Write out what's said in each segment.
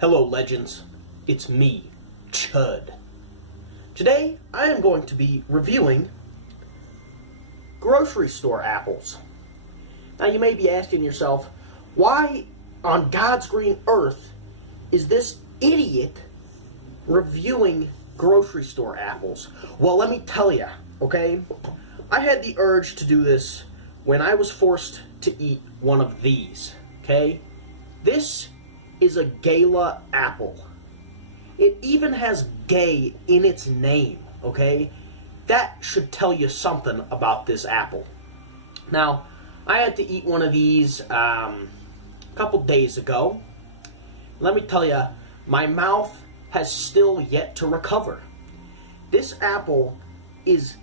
Hello, legends. It's me, Chudd. Today, I am going to be reviewing grocery store apples. Now, you may be asking yourself, why on God's green earth is this idiot reviewing grocery store apples? Well, let me tell you, okay? I had the urge to do this when I was forced to eat one of these, okay? This is a Gala Apple. It even has gay in its name, okay? That should tell you something about this apple. Now, I had to eat one of these a couple days ago. Let me tell you, my mouth has still yet to recover. This apple is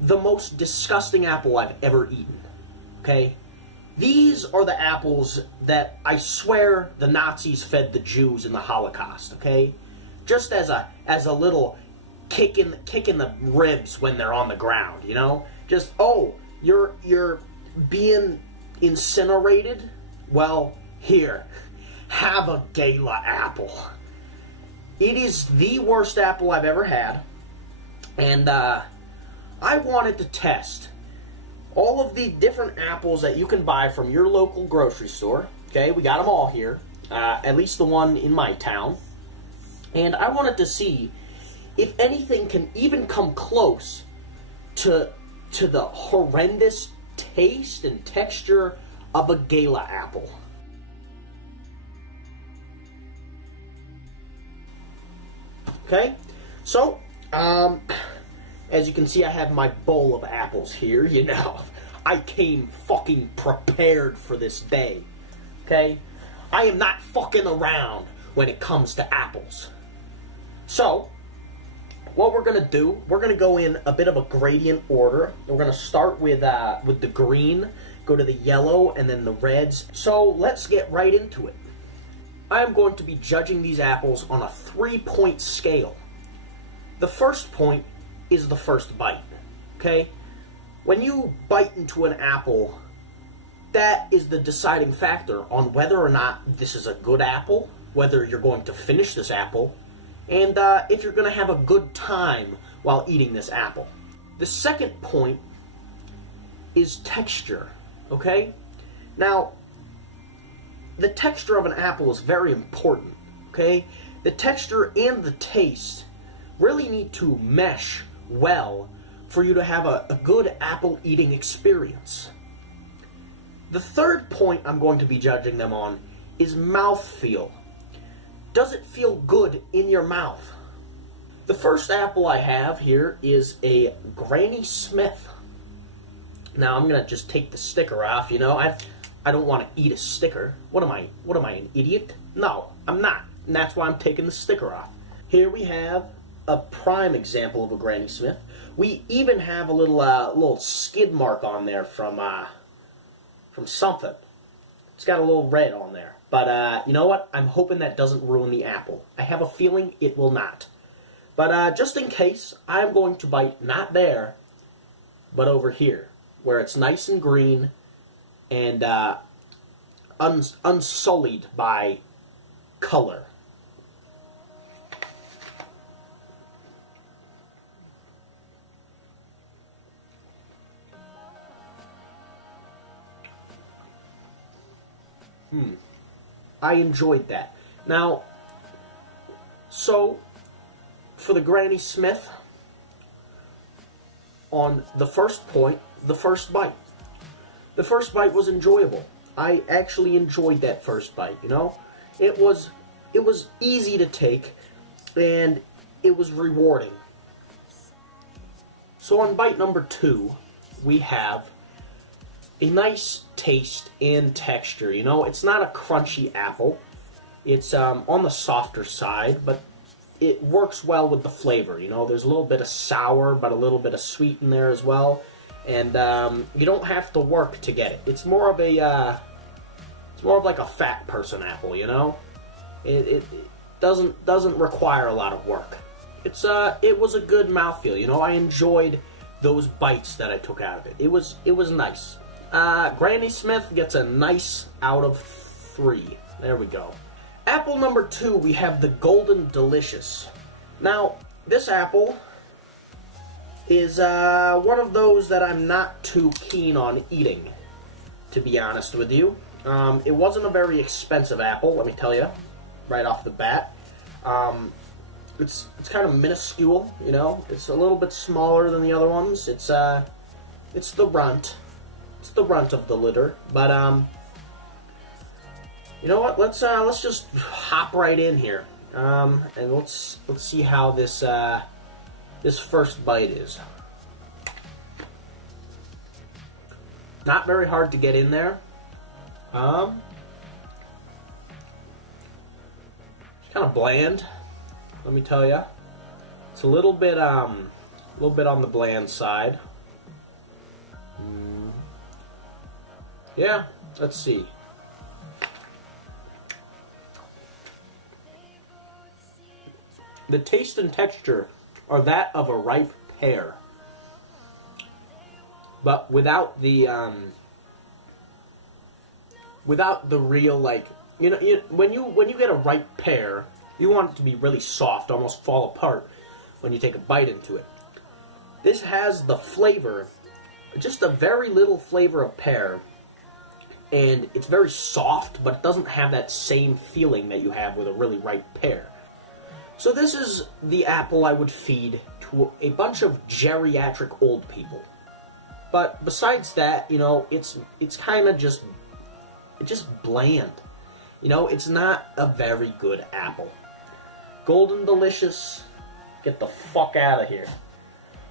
the most disgusting apple I've ever eaten, okay? These are the apples that I swear the Nazis fed the Jews in the Holocaust, okay? Just as a little kick in the ribs when they're on the ground, you know? Just, oh, you're being incinerated? Well, here, have a Gala apple. It is the worst apple I've ever had, and I wanted to test all of the different apples that you can buy from your local grocery store. Okay, we got them all here, at least the one in my town. And I wanted to see if anything can even come close to the horrendous taste and texture of a Gala apple. Okay, so, as you can see, I have my bowl of apples here, you know. I came fucking prepared for this day, okay? I am not fucking around when it comes to apples. So, what we're gonna do, we're gonna go in a bit of a gradient order. We're gonna start with the green, go to the yellow, and then the reds. So, let's get right into it. I am going to be judging these apples on a 3-point scale. The first point is the first bite, okay? When you bite into an apple, that is the deciding factor on whether or not this is a good apple, whether you're going to finish this apple, and if you're going to have a good time while eating this apple. The second point is texture, okay? Now, the texture of an apple is very important, okay? The texture and the taste really need to mesh well for you to have a good apple eating experience. The third point I'm going to be judging them on is mouthfeel. Does it feel good in your mouth? The first apple I have here is a Granny Smith. Now I'm gonna just take the sticker off, you know. I don't want to eat a sticker. What am I, an idiot? No, I'm not. And that's why I'm taking the sticker off. Here we have a prime example of a Granny Smith. We even have a little skid mark on there from something. It's got a little red on there. But you know what? I'm hoping that doesn't ruin the apple. I have a feeling it will not. But just in case, I'm going to bite not there, but over here, where it's nice and green and unsullied by color. I enjoyed that. Now, so, for the Granny Smith, on the first point, the first bite. The first bite was enjoyable. I actually enjoyed that first bite, you know? It was easy to take, and it was rewarding. So on bite number 2, we have a nice taste and texture, you know? It's not a crunchy apple. It's on the softer side, but it works well with the flavor, you know? There's a little bit of sour, but a little bit of sweet in there as well. And you don't have to work to get it. It's more of like a fat person apple, you know? It doesn't require a lot of work. It was a good mouthfeel, you know? I enjoyed those bites that I took out of it. It was nice. Granny Smith gets a nice out of 3. There we go. Apple number 2, we have the Golden Delicious. Now, this apple is one of those that I'm not too keen on eating, to be honest with you. It wasn't a very expensive apple, let me tell you, right off the bat. It's kind of minuscule, you know. It's a little bit smaller than the other ones. It's the runt. It's the runt of the litter. But you know what? Let's just hop right in here, and let's see how this this first bite is. Not very hard to get in there. It's kind of bland, let me tell you. It's a little bit on the bland side. Yeah, let's see. The taste and texture are that of a ripe pear, but without the real, like, you know, when you get a ripe pear, you want it to be really soft, almost fall apart when you take a bite into it. This has the flavor, just a very little flavor of pear, and it's very soft, but it doesn't have that same feeling that you have with a really ripe pear. So this is the apple I would feed to a bunch of geriatric old people. But besides that, you know, it's kind of just bland. You know, it's not a very good apple. Golden Delicious, get the fuck out of here.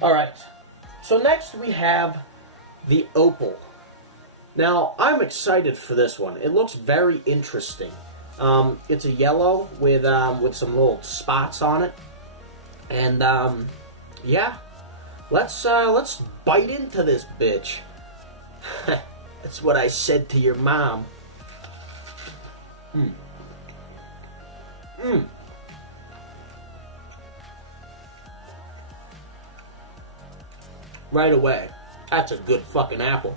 Alright, so next we have the Opal. Now, I'm excited for this one. It looks very interesting. It's a yellow with some little spots on it. And, yeah. Let's bite into this bitch. That's what I said to your mom. Right away. That's a good fucking apple.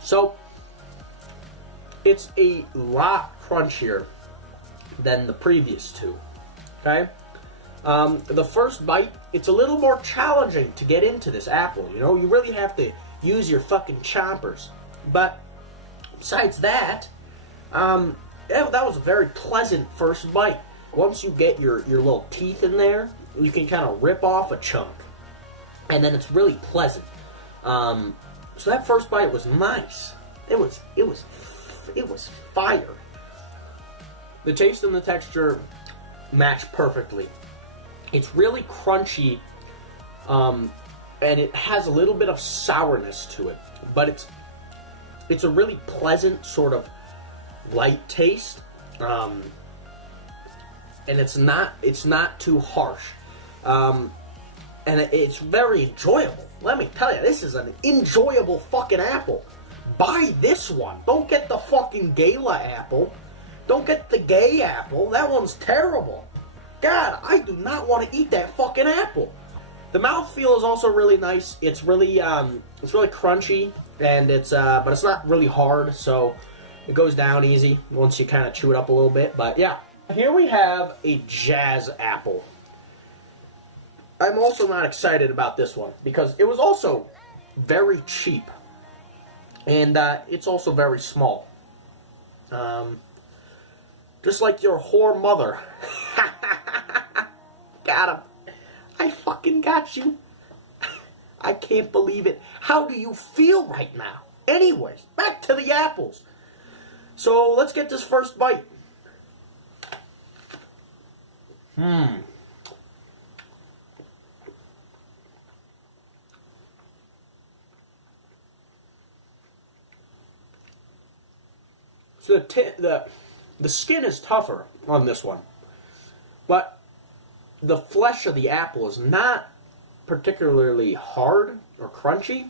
So, it's a lot crunchier than the previous two. Okay? The first bite, it's a little more challenging to get into this apple, you know? You really have to use your fucking chompers. But, besides that, that was a very pleasant first bite. Once you get your little teeth in there, you can kind of rip off a chunk. And then it's really pleasant. So that first bite was nice. It was fire. The taste and the texture match perfectly. It's really crunchy, and it has a little bit of sourness to it, but it's a really pleasant sort of light taste, and it's not too harsh, and it's very enjoyable. Let me tell you, this is an enjoyable fucking apple. Buy this one. Don't get the fucking Gala Apple. Don't get the gay apple. That one's terrible. God, I do not want to eat that fucking apple. The mouthfeel is also really nice. It's really crunchy, and but it's not really hard, so it goes down easy once you kind of chew it up a little bit. But yeah, here we have a Jazz apple. I'm also not excited about this one because it was also very cheap, and it's also very small. Just like your whore mother. Got him. I fucking got you. I can't believe it. How do you feel right now? Anyways, back to the apples. So, let's get this first bite. So the skin is tougher on this one, but the flesh of the apple is not particularly hard or crunchy.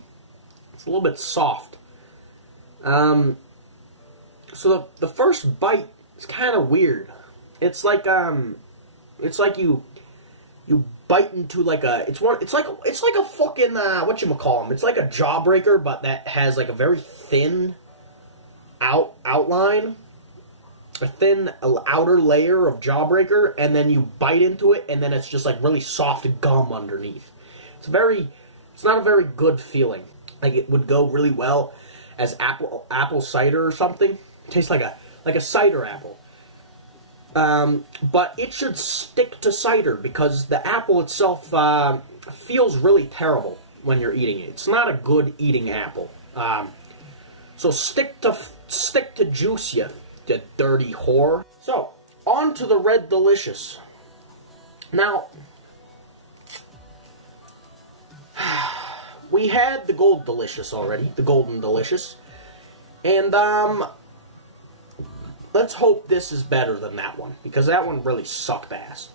It's a little bit soft. So the first bite is kind of weird. It's like you bite into like a it's like a fucking whatchamacallem. It's like a jawbreaker, but that has like a very thin outline. thin outer layer of jawbreaker, and then you bite into it, and then it's just like really soft gum underneath. It's not a very good feeling. Like it would go really well as apple cider or something. It tastes like a cider apple. But it should stick to cider because the apple itself feels really terrible when you're eating it. It's not a good eating apple. So stick to juice, you dirty whore. So on to the Red Delicious. Now, we had the Gold Delicious already, the Golden Delicious, and let's hope this is better than that one, because that one really sucked ass.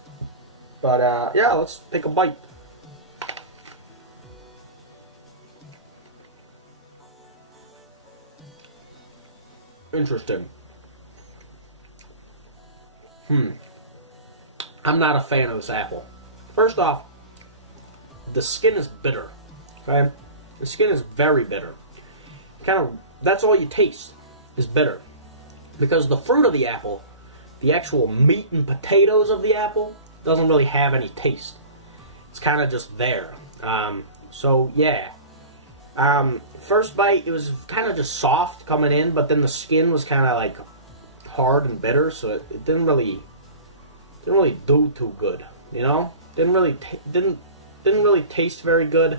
But yeah, let's take a bite. Interesting. I'm not a fan of this apple. First off, the skin is bitter. Okay? The skin is very bitter. That's all you taste is bitter. Because the fruit of the apple, the actual meat and potatoes of the apple, doesn't really have any taste. It's kind of just there. So yeah. First bite, it was kind of just soft coming in, but then the skin was kind of like hard and bitter, so it didn't really do too good. You know, didn't really taste very good.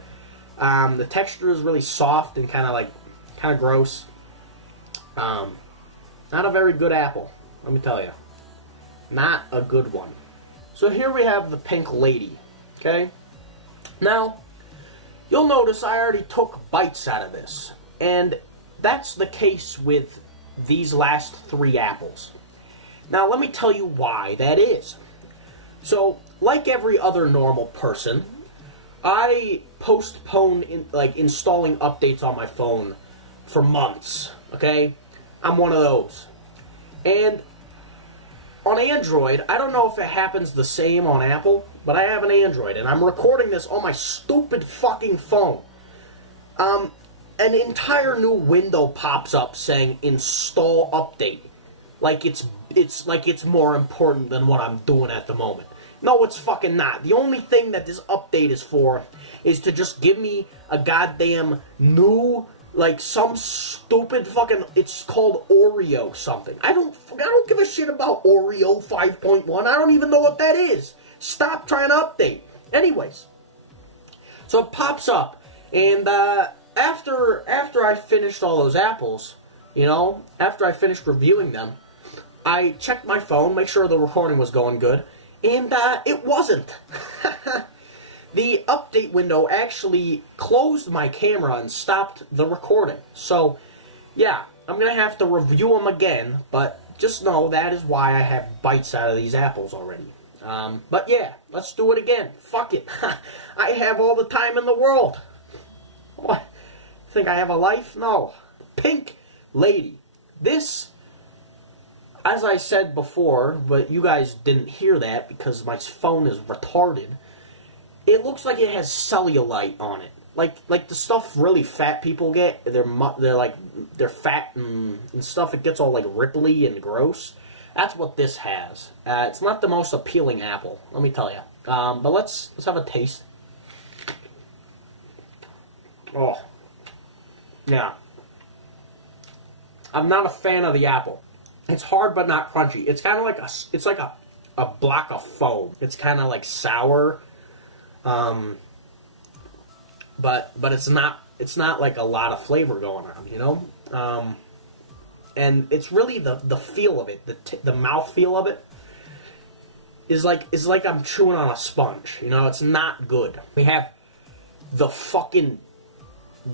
The texture is really soft and kind of gross. Not a very good apple, let me tell you. Not a good one. So here we have the Pink Lady. Okay. Now, you'll notice I already took bites out of this, and that's the case with these last 3 apples. Now, let me tell you why that is. So, like every other normal person, I postpone installing updates on my phone for months, okay? I'm one of those. And on Android, I don't know if it happens the same on Apple, but I have an Android, and I'm recording this on my stupid fucking phone. An entire new window pops up saying install update. Like it's more important than what I'm doing at the moment. No, it's fucking not. The only thing that this update is for is to just give me a goddamn new, like, some stupid fucking, it's called Oreo something. I don't give a shit about Oreo 5.1. I don't even know what that is. Stop trying to update. Anyways, so it pops up, and after I finished all those apples, you know, after I finished reviewing them, I checked my phone, make sure the recording was going good, and it wasn't. The update window actually closed my camera and stopped the recording. So, yeah, I'm going to have to review them again, but just know that is why I have bites out of these apples already. But yeah, let's do it again. Fuck it. I have all the time in the world. What? Think I have a life? No. Pink Lady. This, as I said before, but you guys didn't hear that because my phone is retarded. It looks like it has cellulite on it. Like the stuff really fat people get. They're fat and stuff. It gets all like ripply and gross. That's what this has. It's not the most appealing apple, let me tell you. But let's have a taste. Oh, yeah. I'm not a fan of the apple. It's hard but not crunchy. It's kind of like a block of foam. It's kind of like sour. But it's not like a lot of flavor going on, you know? And it's really the feel of it, the mouth feel of it is like I'm chewing on a sponge, you know? It's not good. We have the fucking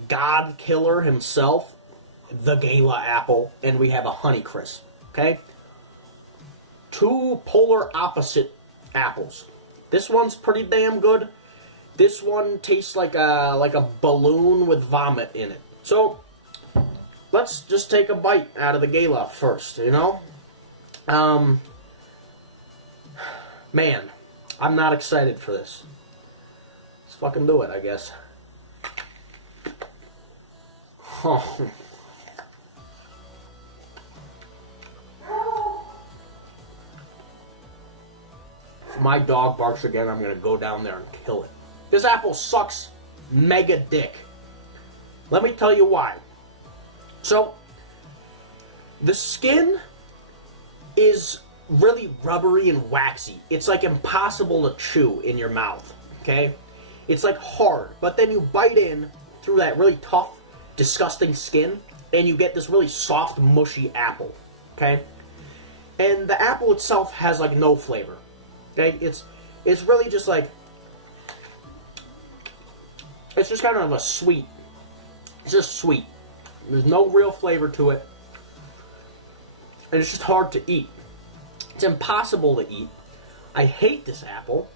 God killer himself, the Gala Apple, and we have a Honeycrisp, okay? 2 polar opposite apples. This one's pretty damn good. This one tastes like a balloon with vomit in it. So, let's just take a bite out of the Gala first, you know? Man, I'm not excited for this. Let's fucking do it, I guess. Oh. if my dog barks again, I'm going to go down there and kill it. This apple sucks mega dick. Let me tell you why. So, the skin is really rubbery and waxy. It's like impossible to chew in your mouth, okay? It's like hard, but then you bite in through that really tough, disgusting skin, and you get this really soft, mushy apple, okay? And the apple itself has like no flavor, okay? It's really just like, it's just kind of a sweet, it's just sweet. There's no real flavor to it, and it's just hard to eat. It's impossible to eat. I hate this apple.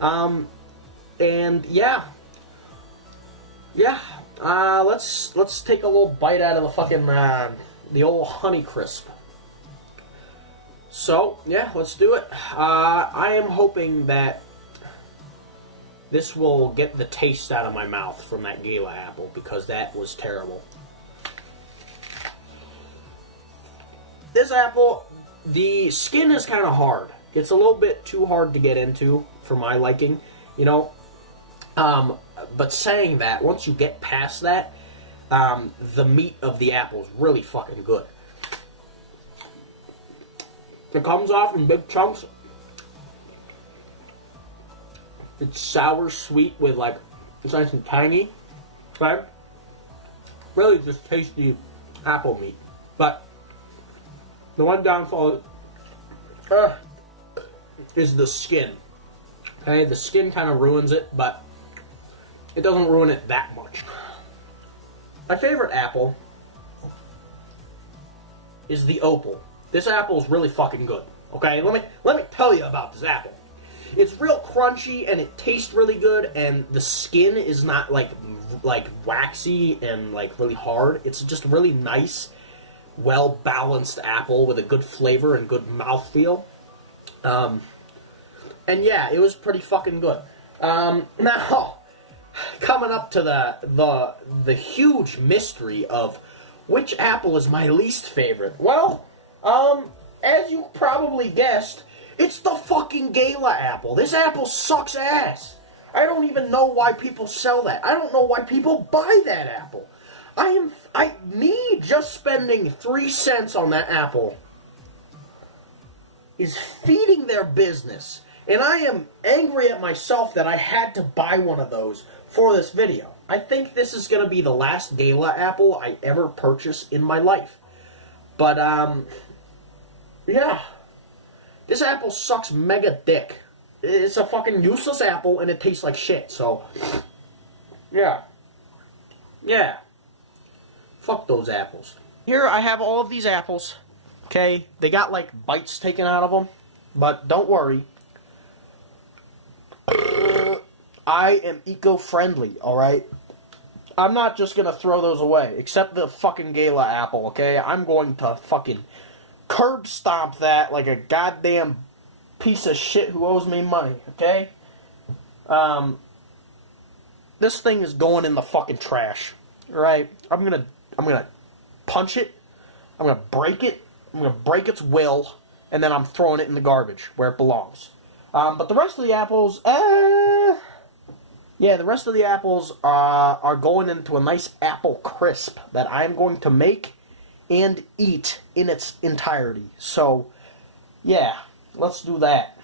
And yeah. Let's take a little bite out of the fucking the old Honeycrisp. So yeah, let's do it. I am hoping that this will get the taste out of my mouth from that Gala apple, because that was terrible. This apple, the skin is kind of hard. It's a little bit too hard to get into for my liking, you know. But saying that, once you get past that, the meat of the apple is really fucking good. It comes off in big chunks. It's sour, sweet, with like, it's nice and tangy, right? Really just tasty apple meat. But the one downfall is the skin. Okay, the skin kind of ruins it, but it doesn't ruin it that much. My favorite apple is the Opal. This apple is really fucking good. Okay, let me tell you about this apple. It's real crunchy and it tastes really good, and the skin is not like waxy and like really hard. It's just really nice, well balanced apple with a good flavor and good mouthfeel. And yeah, it was pretty fucking good. Now, coming up to the huge mystery of which apple is my least favorite. Well, as you probably guessed, it's the fucking Gala apple. This apple sucks ass. I don't even know why people sell that. I don't know why people buy that apple. Me just spending 3 cents on that apple is feeding their business. And I am angry at myself that I had to buy one of those for this video. I think this is going to be the last Gala apple I ever purchase in my life. But, yeah. This apple sucks mega dick. It's a fucking useless apple and it tastes like shit, so, yeah. Yeah. Fuck those apples. Here I have all of these apples, okay? They got, like, bites taken out of them, but don't worry. I am eco-friendly, alright? I'm not just gonna throw those away, except the fucking Gala apple, okay? I'm going to fucking curb stomp that like a goddamn piece of shit who owes me money, okay? This thing is going in the fucking trash, alright? I'm gonna punch it, I'm gonna break it, I'm gonna break its will, and then I'm throwing it in the garbage where it belongs. But the rest of the apples, yeah, the rest of the apples are going into a nice apple crisp that I'm going to make and eat in its entirety. So, yeah, let's do that.